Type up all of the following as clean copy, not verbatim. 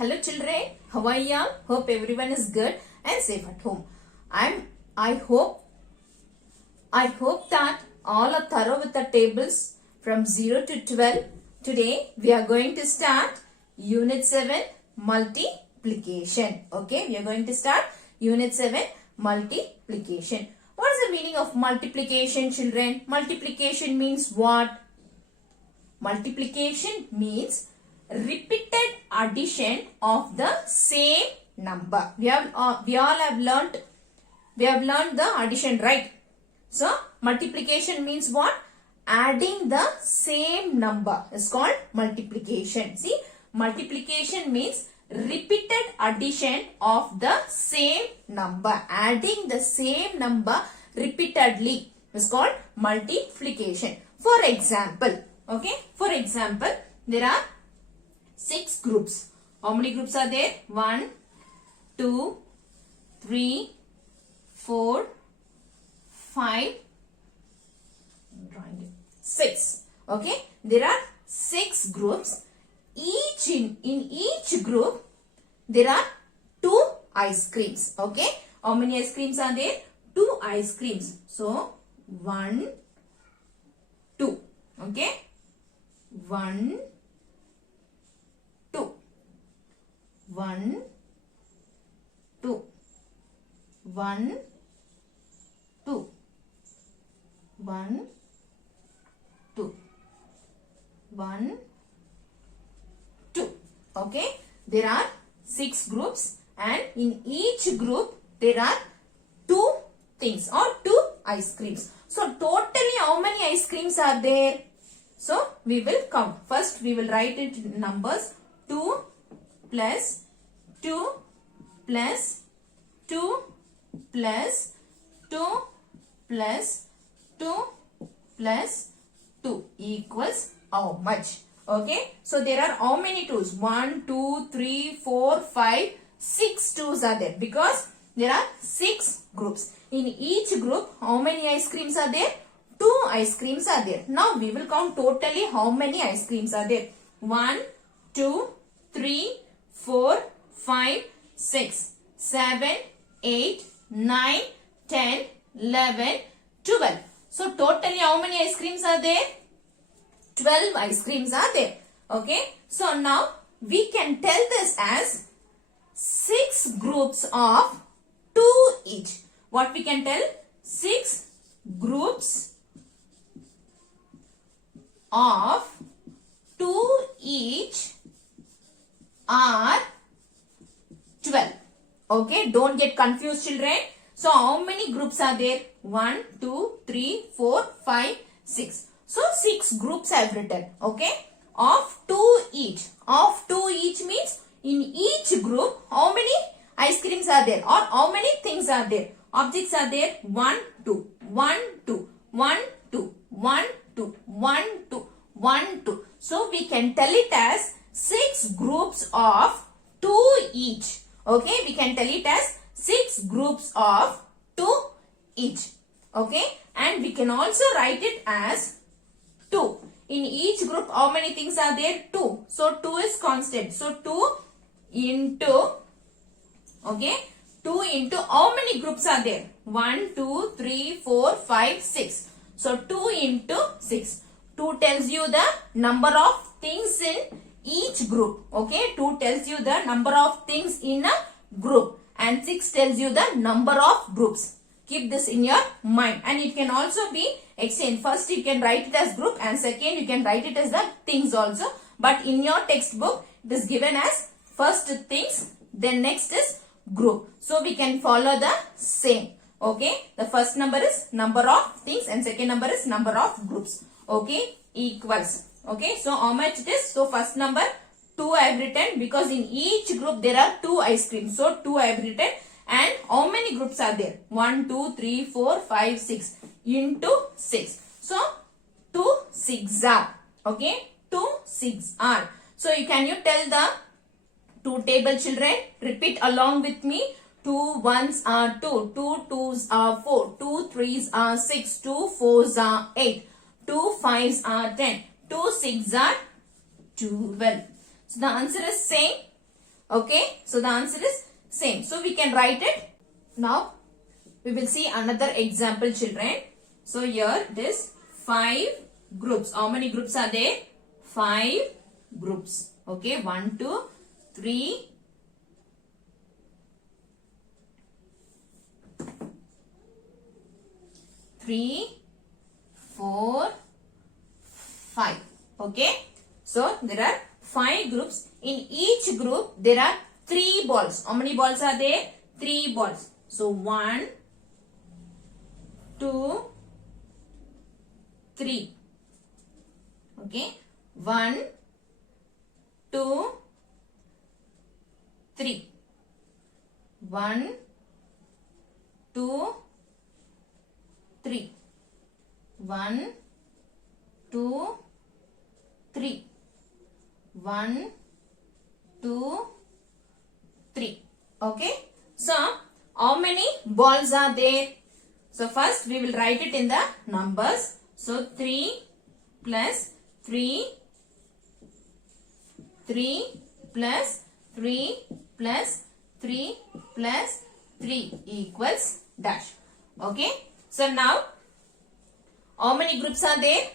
Hello children, how are you? Hope everyone is good and safe at home. I hope that all are thorough with the tables from 0 to 12. Today we are going to start Unit 7 Multiplication. Okay, we are going to start Unit 7 Multiplication. What is the meaning of multiplication, children? Multiplication means what? Multiplication means repeated addition of the same number. We all have learned the addition, right? So multiplication means what? Adding the same number is called multiplication. See, multiplication means repeated addition of the same number. Adding the same number repeatedly is called multiplication. For example, okay, there are 6 groups. How many groups are there? 1, 2, 3, 4, 5, 6. Okay, there are 6 groups. In each group there are 2 ice creams. Okay, how many ice creams are there? 2 ice creams. So 1, 2. Okay, 1, 2, 1, 2, 1, 2, 1, 2, 1, 2. Okay, there are 6 groups and in each group there are 2 things or 2 ice creams. So totally how many ice creams are there? So we will count. First we will write it in numbers. 2 plus 2 plus 2 plus 2 plus 2 plus 2 equals how much? Okay, so there are how many 2's? 1, 2, 3, 4, 5, 6 2's are there because there are 6 groups. In each group, how many ice creams are there? 2 ice creams are there. Now we will count totally how many ice creams are there. 1, 2, 3, 4, 5, 6, 7, 8, 9, 10, 11, 12. So totally how many ice creams are there? 12 ice creams are there. Okay. So now we can tell this as 6 groups of 2 each. What we can tell? 6 groups of 2 each are 12. Okay, don't get confused children. So how many groups are there? 1, 2, 3, 4, 5, 6. So 6 groups I have written. Okay, of 2 each. Of 2 each means in each group how many ice creams are there or how many things are there? Objects are there. 1, 2, 1, 2, 1, 2, 1, 2, 1, 2, 1, 2. So we can tell it as 6 groups of 2 each. Okay, we can tell it as 6 groups of 2 each. Okay, and we can also write it as 2. In each group how many things are there? 2. So 2 is constant. So 2 into, okay, 2 into how many groups are there? 1, 2, 3, 4, 5, 6. So 2 into 6. 2 tells you the number of things in each group. Okay, 2 tells you the number of things in a group and 6 tells you the number of groups. Keep this in your mind and it can also be exchanged. First you can write it as group and second you can write it as the things also. But in your textbook it is given as first things, then next is group. So we can follow the same. Okay, the first number is number of things and second number is number of groups. Okay, equals. Okay, so how much it is? So first number 2 I have written because in each group there are 2 ice creams. So 2 I have written. And how many groups are there? 1, 2, 3, 4, 5, 6 into 6. So 2 6 are. Okay, 2 6 are. So you tell the 2 table children? Repeat along with me. 2 1s are 2, 2 2s are 4, 2 3s are 6, 2 4s are 8, 2 5s are 10, 2 6s are 12. So the answer is same. Okay, so the answer is same. So we can write it. Now we will see another example, children. So here it is 5 groups. How many groups are there? 5 groups. Okay, 1, 2, 3, 4, 5. Okay, so there are 5 groups. In each group there are 3 balls. How many balls are there? 3 balls. So 1, 2, 3. Okay, 1, 2, 3. 1, 2, 3. 1, 2, 3. 1, 2, 3. Okay. So, how many balls are there? So, first we will write it in the numbers. So, 3 plus 3, 3 plus 3 plus 3 plus 3 equals dash. Okay. So, now how many groups are there?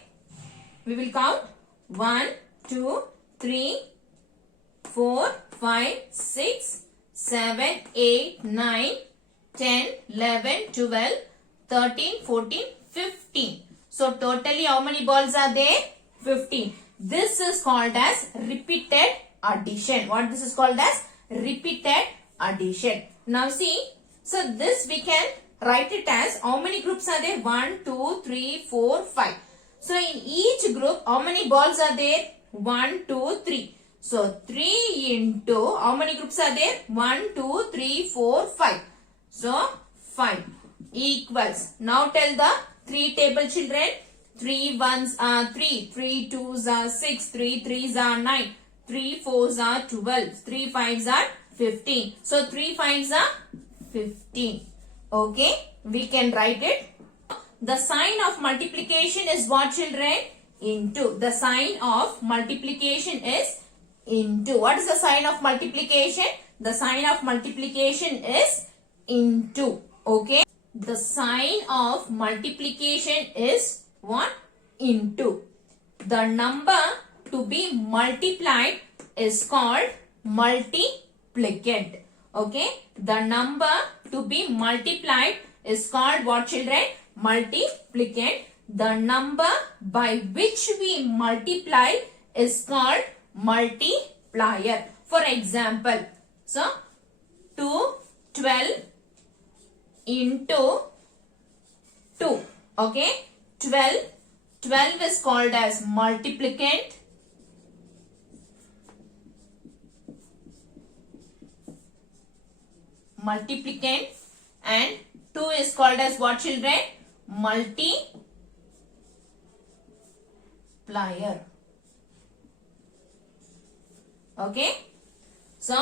We will count 1, 2, 3, 4, 5, 6, 7, 8, 9, 10, 11, 12, 13, 14, 15. So totally how many balls are there? 15. This is called as repeated addition. What this is called as? Repeated addition. Now see, so this we can write it as how many groups are there? 1, 2, 3, 4, 5. So in each group how many balls are there? 1, 2, 3. So 3 into how many groups are there? 1, 2, 3, 4, 5. So 5 equals. Now tell the 3 table, children. 3 ones are 3, 3 twos are 6, 3 threes are 9, 3 fours are 12, 3 fives are 15. So 3 fives are 15. Okay, we can write it. The sign of multiplication is what, children? Into. The sign of multiplication is into. What is the sign of multiplication? The sign of multiplication is into. Okay. The sign of multiplication is what? Into. The number to be multiplied is called multiplicand. Okay. The number to be multiplied is called what, children? Multiplicand. The number by which we multiply is called multiplier. For example, so 12 into 2. Okay. 12 is called as multiplicand. Multiplicand. And 2 is called as what, children? Multiplier. Okay. So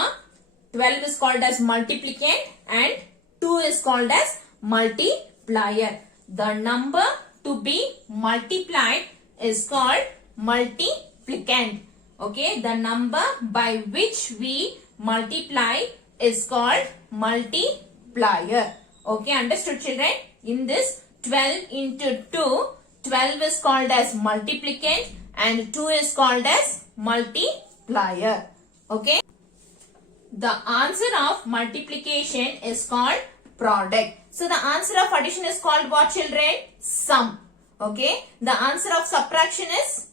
12 is called as multiplicand and 2 is called as multiplier. The number to be multiplied is called multiplicand. Okay. The number by which we multiply is called multiplier. Okay. Understood, children? In this 12 into 2, 12 is called as multiplicand and 2 is called as multiplier. Okay. The answer of multiplication is called product. So the answer of addition is called what, children? Sum. Okay. The answer of subtraction is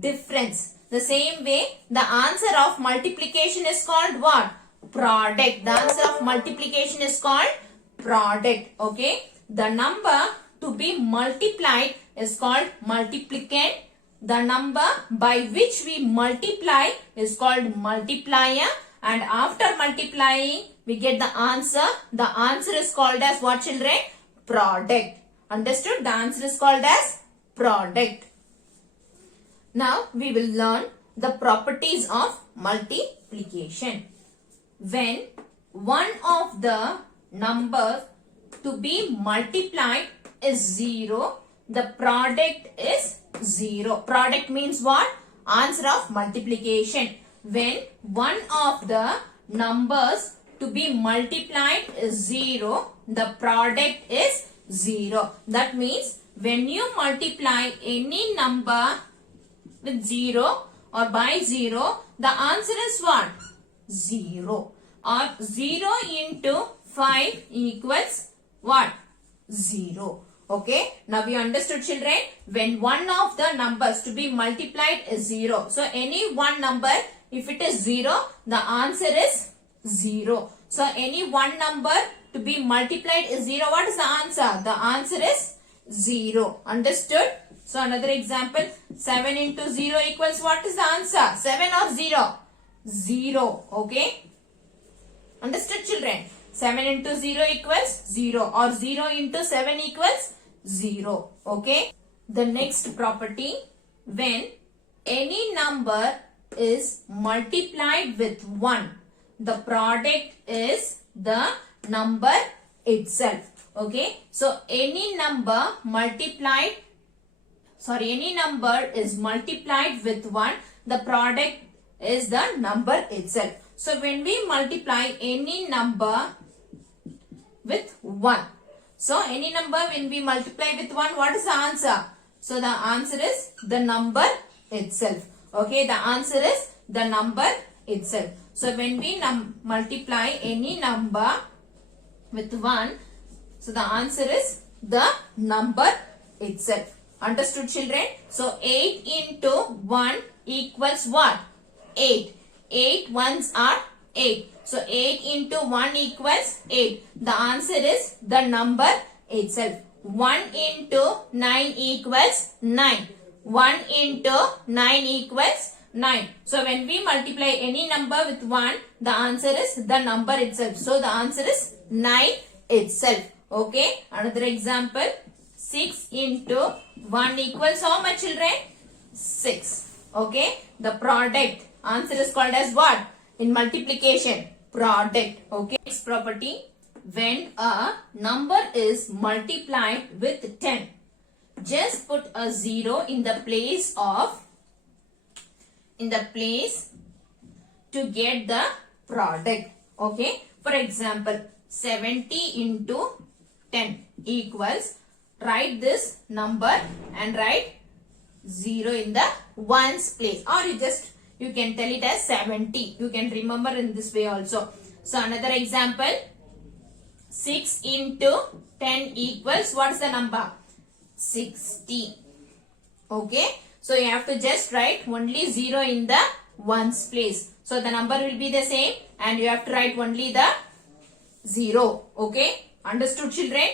difference. The same way, the answer of multiplication is called what? Product. The answer of multiplication is called product. Okay. The number to be multiplied is called multiplicand. The number by which we multiply is called multiplier. And after multiplying, we get the answer. The answer is called as what, children? Product. Understood? The answer is called as product. Now, we will learn the properties of multiplication. When one of the numbers to be multiplied is 0, the product is 0. Product means what? Answer of multiplication. When one of the numbers to be multiplied is 0, the product is 0. That means when you multiply any number with 0 or by 0, the answer is what? 0. Or 0 into 5 equals what? 0. Okay. Now we understood, children. When one of the numbers to be multiplied is 0. So any one number, if it is 0, the answer is 0. So any one number to be multiplied is 0. What is the answer? The answer is 0. Understood? So another example. 7 into 0 equals what is the answer? 7 or 0? 0. Okay. Understood, children? 7 into 0 equals 0 or 0 into 7 equals 0. Okay. The next property, when any number is multiplied with 1, the product is the number itself. Okay. So any number is multiplied with 1, the product is the number itself. So when we multiply any number with 1, so any number when we multiply with 1, what is the answer? So the answer is the number itself. Okay, the answer is the number itself. So when we multiply any number with 1, so the answer is the number itself. Understood, children? So 8 into 1 equals what? 8. 8 ones are 8. So 8 into 1 equals 8. The answer is the number itself. 1 into 9 equals 9. 1 into 9 equals 9. So when we multiply any number with 1, the answer is the number itself. So the answer is 9 itself. Okay. Another example. 6 into 1 equals how much, children? 6. Okay. The product. Answer is called as what? In multiplication. Product. Okay. Next property. When a number is multiplied with 10, just put a 0 in the place to get the product. Okay. For example, 70 into 10 equals, write this number and write 0 in the ones place, or you can tell it as 70. You can remember in this way also. So another example, 6 into 10 equals, what is the number? 60. Okay. So you have to just write only 0 in the ones place. So the number will be the same and you have to write only the 0. Okay. Understood, children?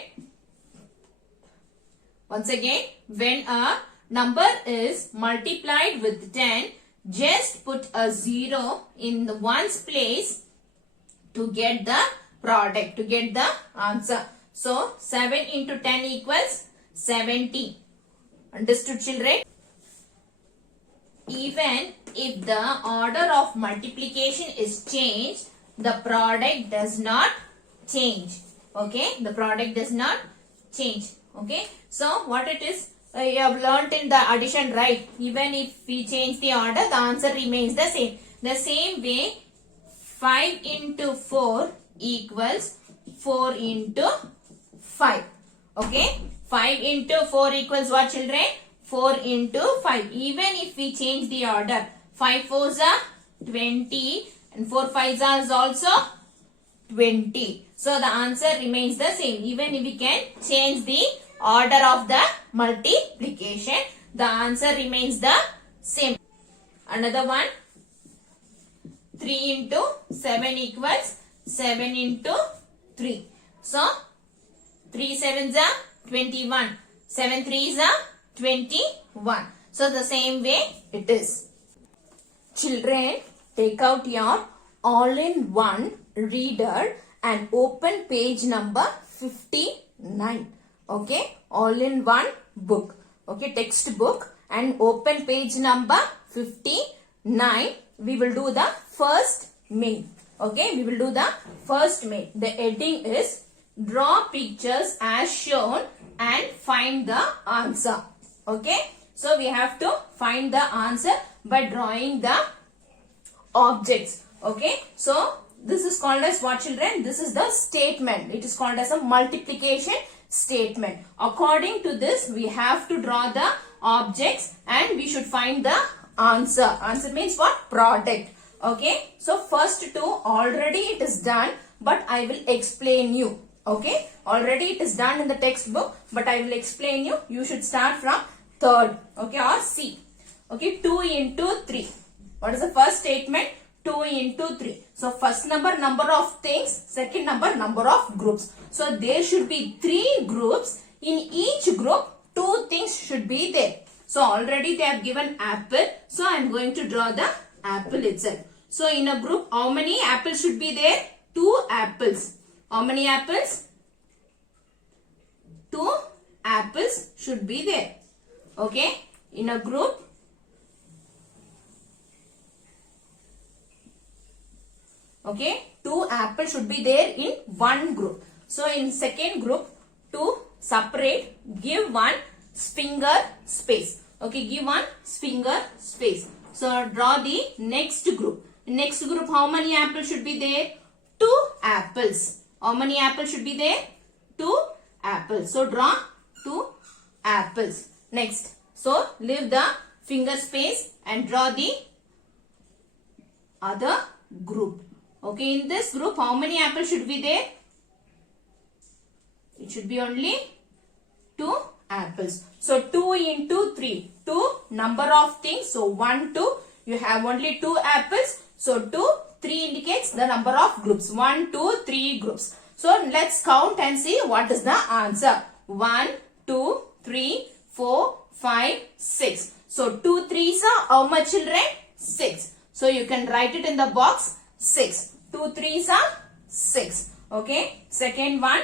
Once again, when a number is multiplied with 10, just put a 0 in the ones place to get the product, to get the answer. So 7 into 10 equals 70. Understood, children? Even if the order of multiplication is changed, the product does not change. Okay, the product does not change. Okay, so what it is, you have learnt in the addition, right? Even if we change the order, the answer remains the same. The same way, 5 into 4 equals 4 into 5. Okay, 5 into 4 equals what, children? 4 into 5. Even if we change the order, 5 4s are 20 and 4 5s are also 20. So the answer remains the same. Even if we can change the order of the multiplication, the answer remains the same. Another one, 3 into 7 equals 7 into 3. So 3 7s are 21. 7 3s are 21. So the same way it is. Children, take out your all-in-one reader and open page number 59. Okay, all-in-one book. Okay, textbook, and open page number 59. We will do the first main. Okay, we will do the first main. The heading is draw pictures as shown and find the answer. Okay, so we have to find the answer by drawing the objects. Okay, so this is called as what, children? This is the statement. It is called as a multiplication statement. According to this, we have to draw the objects and we should find the answer. Answer means what? Product. Okay. So first two already it is done, but I will explain you. Okay. Already it is done in the textbook, but I will explain you. You should start from third. Okay. Or C. Okay. 2 into 3. What is the first statement? 2 into 3. So first number of things, second number of groups. So there should be 3 groups. In each group 2 things should be there. So already they have given apple. So I am going to draw the apple itself. So in a group, how many apples should be there? 2 apples. How many apples? 2 apples should be there. Okay. In a group, okay, 2 apples should be there in one group. So in second group, to separate, give one finger space. Okay, give one finger space. So draw the next group. Next group, how many apples should be there? 2 apples. How many apples should be there? 2 apples. So draw 2 apples. Next. So leave the finger space and draw the other group. Okay, in this group, how many apples should be there? It should be only 2 apples. So 2 into 3. 2 number of things. So 1, 2. You have only 2 apples. So 2, 3 indicates the number of groups. 1, 2, 3 groups. So let's count and see what is the answer. 1, 2, 3, 4, 5, 6. So 2 3s are how much, children? 6. So you can write it in the box. 6. 2 3s are 6. Okay. Second one,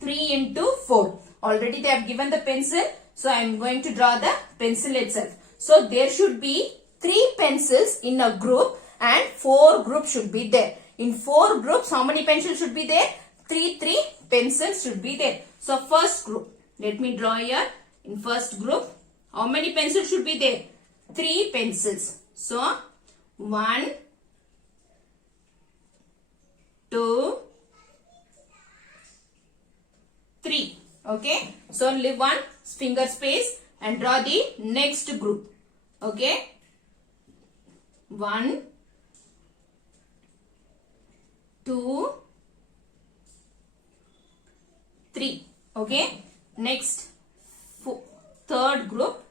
3 into 4. Already they have given the pencil. So I am going to draw the pencil itself. So there should be 3 pencils in a group and 4 groups should be there. In 4 groups, how many pencils should be there? 3 pencils should be there. So first group, let me draw here. In first group, how many pencils should be there? 3 pencils. So 1, 2, 3. Okay. So leave one finger space and draw the next group. Okay. 1, 2, 3. Okay. Next, third group.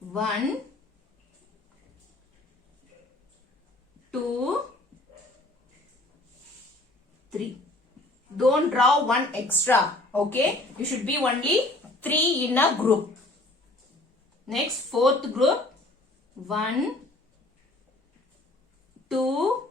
1, 2, 3. Don't draw one extra. Okay. You should be only 3 in a group. Next, fourth group. 1, 2,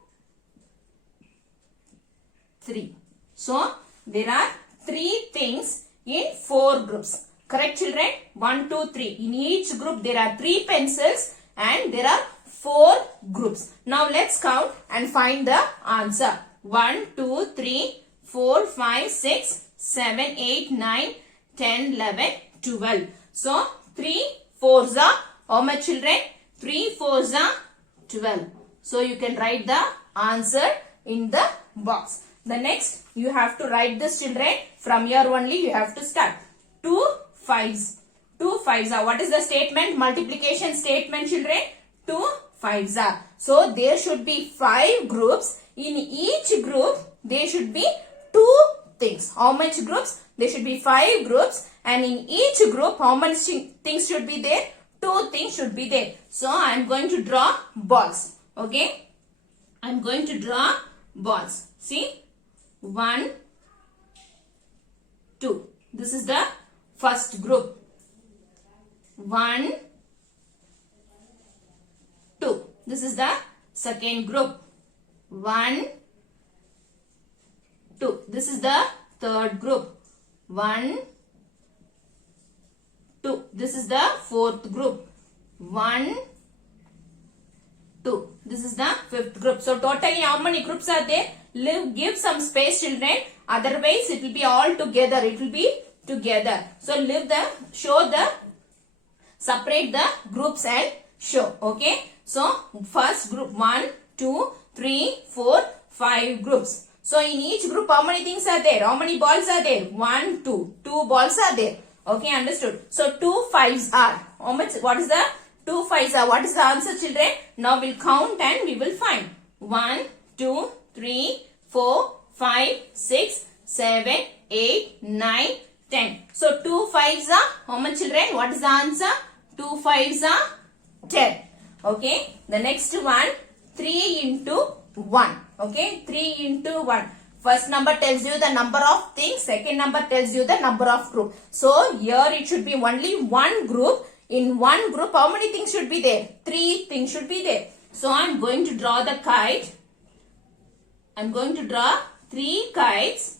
3. So, there are 3 things in 4 groups. Correct, children? 1, 2, 3. In each group, there are 3 pencils and there are 4 groups. Now, let's count and find the answer. 1, 2, 3, 4, 5, 6, 7, 8, 9, 10, 11, 12. So, 3 4s are how much, children? 3 4s are 12. So, you can write the answer in the box. The next, you have to write this, children. From here only, you have to start. 2 5s. 2 5s are. What is the statement? Multiplication statement, children. 2 5s are. So, there should be 5 groups. In each group, there should be 2 things. How much groups? There should be 5 groups. And in each group, how many things should be there? 2 things should be there. So, I am going to draw balls. Okay. I am going to draw balls. See. 1, 2. This is the first group. 1, 2. This is the second group. 1, 2. This is the third group. 1, 2. This is the fourth group. 1, 2. This is the fifth group. So totally how many groups are there? Give some space, children. Otherwise it will be all together. It will be together. So separate the groups and show. Okay. So first group 1, 2, 3, 4, 5 groups. So in each group, how many things are there? How many balls are there? 1, 2. 2 balls are there. Okay, understood. So 2 5s are. How much? What is the 2 5s are? What is the answer, children? Now we'll count and we will find. 1, 2, 3, 4, 5, 6, 7, 8, 9, 10. So 2 5s are. How much, children? What is the answer? 2 5s are 10. Okay. The next one, 3 into 1. Okay, 3 into 1. First number tells you the number of things. Second number tells you the number of group. So here it should be only one group. In one group, how many things should be there? 3 things should be there. So I am going to draw the kite. I am going to draw 3 kites.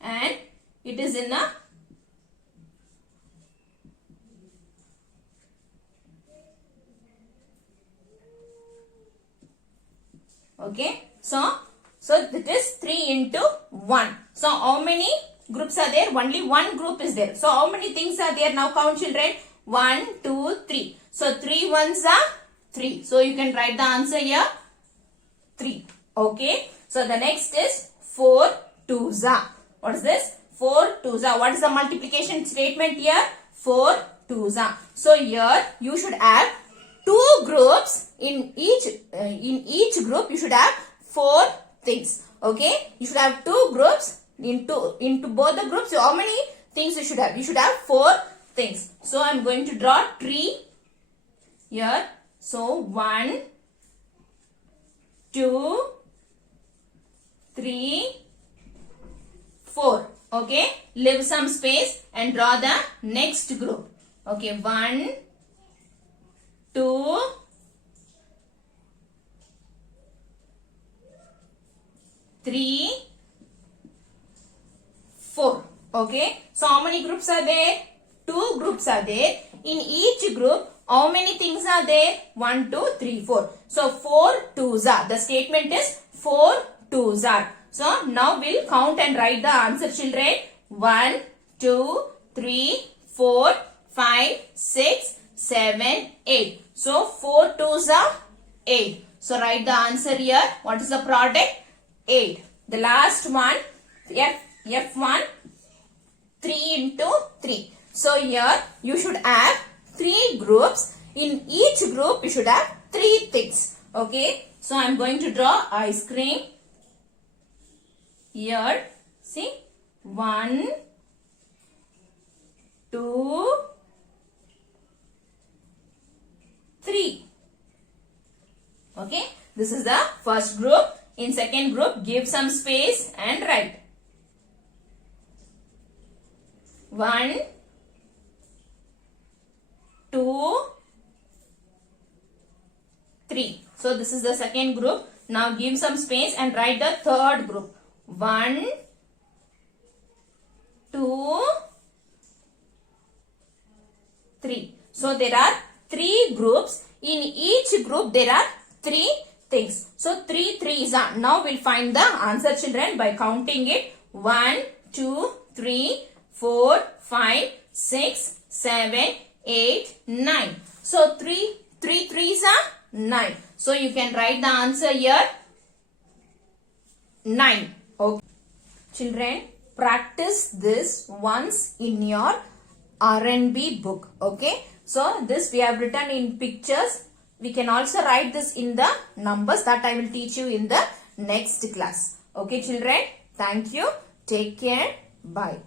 And it is in a okay. So it is 3 into 1. So how many groups are there? Only one group is there. So how many things are there? Now count, children. 1, 2, 3. So 3 ones are 3. So you can write the answer here. 3. Okay. So the next is 4 twos are. What is this? 4 twos are. What is the multiplication statement here? 4 twos are. So here you should have 2 groups. In each group you should have 4 things. Okay. You should have 2 groups. Into both the groups, so how many things you should have? You should have 4 things. So I am going to draw tree here. So 1, 2, 3, 4. Okay. Leave some space and draw the next group. Okay. 1, 2, 3, 4. Okay. So how many groups are there? 2 groups are there. In each group, how many things are there? 1, 2, 3, 4. So 4 twos are. The statement is 4 twos are. So now we'll count and write the answer, children. 1, 2, 3, 4, 5, 6, 7, 8. So 4 twos are 8. So write the answer here. What is the product? 8. The last one, F1, 3 into 3. So here you should have 3 groups. In each group you should have 3 things. Okay. So I am going to draw ice cream. Here, see, 1, 2, 3. Okay. This is the first group. In second group, give some space and write. 1, 2, 3. So this is the second group. Now give some space and write the third group. 1, 2, 3. So there are 3 groups. In each group there are 3 things. So 3 3s are. Now we'll find the answer, children, by counting it. 1, 2, 3, 4, 5, 6, 7, 8, 9. So 3 3s are 9. So you can write the answer here. 9. Okay. Children, practice this once in your R&B book. Okay. So this we have written in pictures. We can also write this in the numbers that I will teach you in the next class. Okay, children. Thank you. Take care. Bye.